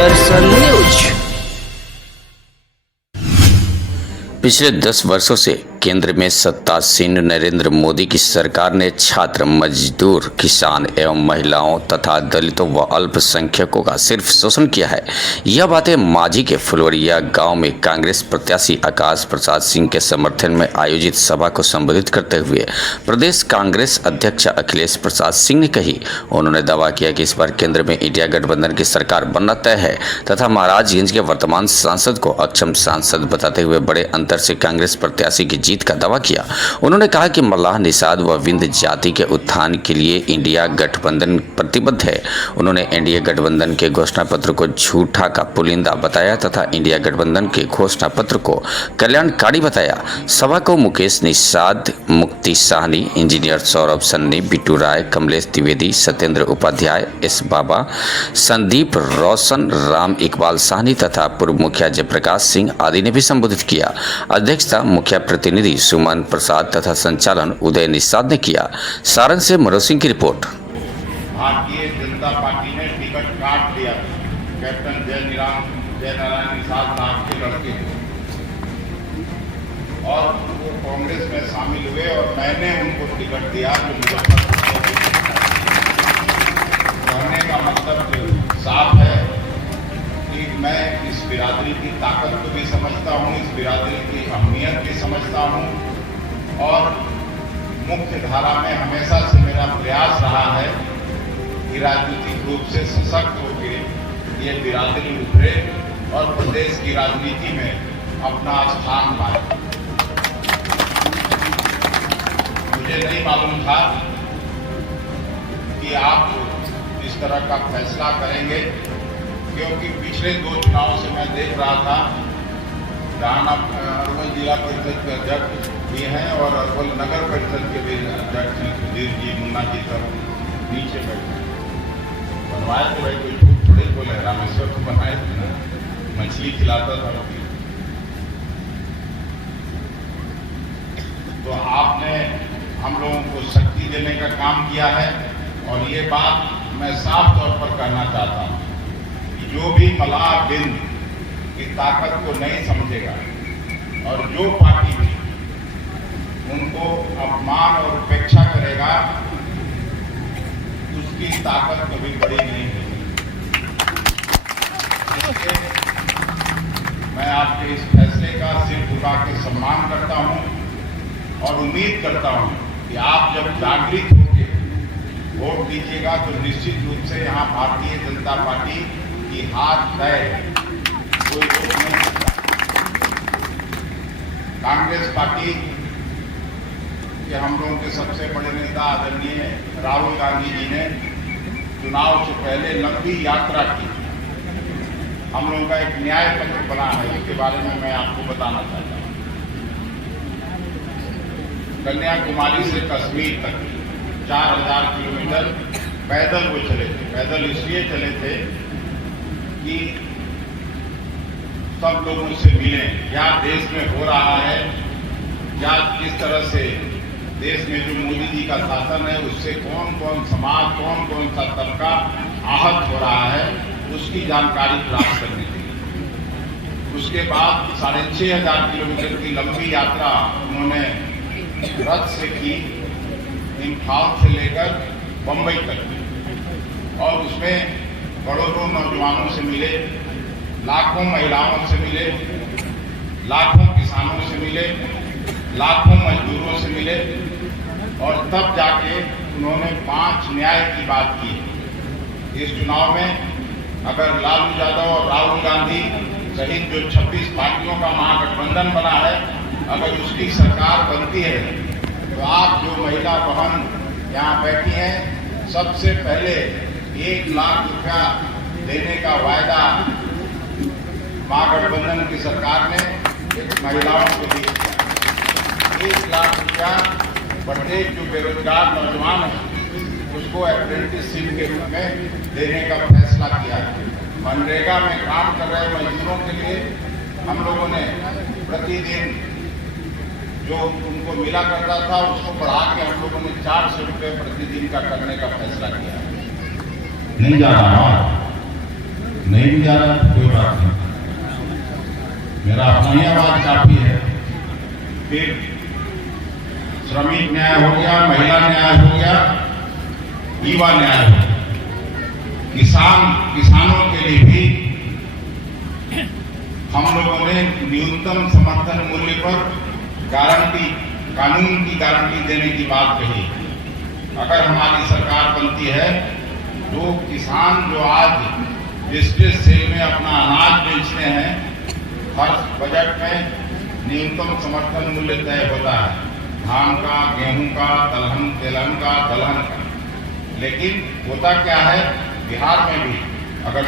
दर्शन news. पिछले 10 वर्षों से केंद्र में सत्तासीन नरेंद्र मोदी की सरकार ने छात्र, मजदूर, किसान एवं महिलाओं तथा दलितों व अल्पसंख्यकों का सिर्फ शोषण किया है। यह बातें मांझी के फुलवरिया गांव में कांग्रेस प्रत्याशी आकाश प्रसाद सिंह के समर्थन में आयोजित सभा को संबोधित करते हुए प्रदेश कांग्रेस अध्यक्ष अखिलेश प्रसाद सिंह ने कही। उन्होंने दावा किया कि इस बार केंद्र में इंडिया गठबंधन की सरकार बनना तय है तथा महाराजगंज के वर्तमान सांसद को अक्षम सांसद बताते हुए बड़े अंतर से कांग्रेस प्रत्याशी की जीत का दावा किया। उन्होंने कहा कि मल्लाह, निषाद व विंध्य जाति के उत्थान के लिए इंडिया गठबंधन प्रतिबद्ध है। उन्होंने एनडीए गठबंधन के घोषणा पत्र को झूठा का पुलिंदा बताया तथा इंडिया गठबंधन के घोषणा पत्र को कल्याणकारी बताया। सभा को मुकेश निषाद, मुक्ति साहनी, इंजीनियर सौरभ सन्नी, बिट्टू राय, कमलेश द्विवेदी, सत्येंद्र उपाध्याय, एस बाबा, संदीप रोशन, राम इकबाल साहनी तथा पूर्व मुखिया जयप्रकाश सिंह आदि ने भी संबोधित किया। अध्यक्षता मुखिया प्रतिनिधि सुमन प्रसाद तथा संचालन उदय निषाद ने किया। सारण से मनोज सिंह की रिपोर्ट। भारतीय जनता पार्टी ने टिकट काट दिया कैप्टन जयनारायण निषाद साहब के लड़के और वो कांग्रेस में शामिल हुए और मैंने उनको टिकट दिया। जो कहने का मतलब साफ है कि मैं इस बिरादरी की ताकत को भी समझता हूँ, इस बिरादरी की अहमियत भी समझता हूँ और मुख्य धारा में हमेशा से मेरा प्रयास रहा है कि राजनीतिक रूप से सशक्त होकर ये बिरादरी उभरे और प्रदेश की राजनीति में अपना स्थान पाए। मुझे नहीं मालूम था कि आप इस तरह का फैसला करेंगे, क्योंकि पिछले 2 चुनाव से मैं देख रहा था अरवल जिला परिषद के अध्यक्ष भी हैं और अरवल नगर परिषद के भी अध्यक्ष हैं सुधीर जी, मुन्ना जी सब नीचे बैठे बनवाए थे। भाई कोई झूठ थोड़े बोले, रामेश्वर को बनाए थे ना, मछली खिलाता था। तो आपने हम लोगों को शक्ति देने का काम किया है और ये बात मैं साफ तौर पर कहना चाहता हूँ कि जो भी मल्लाह बिंद की ताकत को नहीं समझेगा और जो पार्टी भी उनको अपमान और उपेक्षा करेगा उसकी ताकत कभी बड़ी नहीं होगी। मैं आपके इस फैसले का सिर झुका के सम्मान करता हूं और उम्मीद करता हूं कि आप जब जागृत होकर वोट दीजिएगा तो निश्चित रूप से यहाँ भारतीय जनता पार्टी की हार तय है, कोई रोक नहीं सकता। कांग्रेस पार्टी के हम लोगों के सबसे बड़े नेता आदरणीय राहुल गांधी जी ने चुनाव से पहले लंबी यात्रा की। हम लोगों का एक न्याय पत्र बना है, इसके बारे में मैं आपको बताना चाहता हूँ। कन्याकुमारी से कश्मीर तक 4000 किलोमीटर पैदल वो चले थे। पैदल इसलिए चले थे कि सब लोगों से मिलें, क्या देश में हो रहा है, क्या किस तरह से देश में जो मोदी जी का शासन है उससे कौन कौन समाज, कौन कौन सा तबका आहत हो रहा है, उसकी जानकारी प्राप्त करने के लिए। उसके बाद 6500 किलोमीटर की लंबी यात्रा उन्होंने रथ से की, इम्फाल से लेकर बम्बई तक की और उसमें करोड़ों नौजवानों से मिले, लाखों महिलाओं से मिले, लाखों किसानों से मिले, लाखों मजदूरों से मिले और तब जाके उन्होंने 5 न्याय की बात की। इस चुनाव में अगर लालू यादव और राहुल गांधी सहित जो 26 पार्टियों का महागठबंधन बना है, अगर उसकी सरकार बनती है तो आप जो महिला बहन यहाँ बैठी हैं, सबसे पहले 1 लाख रुपया देने का वायदा महागठबंधन की सरकार ने महिलाओं को दिया। 1 लाख रुपया प्रत्येक जो बेरोजगार नौजवान है उसको अप्रेंटिसशिप के रूप में देने का फैसला किया है। मनरेगा में काम कर रहे मजदूरों के लिए हम लोगों ने प्रतिदिन जो उनको मिला करता था उसको बढ़ा के हम लोगों ने 400 रुपये प्रतिदिन का करने का फैसला किया। नहीं जा रहा नहीं भी जा रहा तो कोई बात नहीं, मेरा अपना ही आवाज काफी है। फिर श्रमिक न्याय हो गया, महिला न्याय हो गया, युवा न्याय हो गया, किसानों के लिए भी हम लोगों ने न्यूनतम समर्थन मूल्य पर गारंटी, कानून की गारंटी देने की बात कही। अगर हमारी सरकार बनती है तो किसान जो आज डिस्ट्रिक्ट सेल में अपना अनाज बेचते हैं, हर बजट में न्यूनतम समर्थन मूल्य तय होता है, धान का, गेहूं का, तिलहन का, दलहन का। लेकिन होता क्या है, बिहार में भी अगर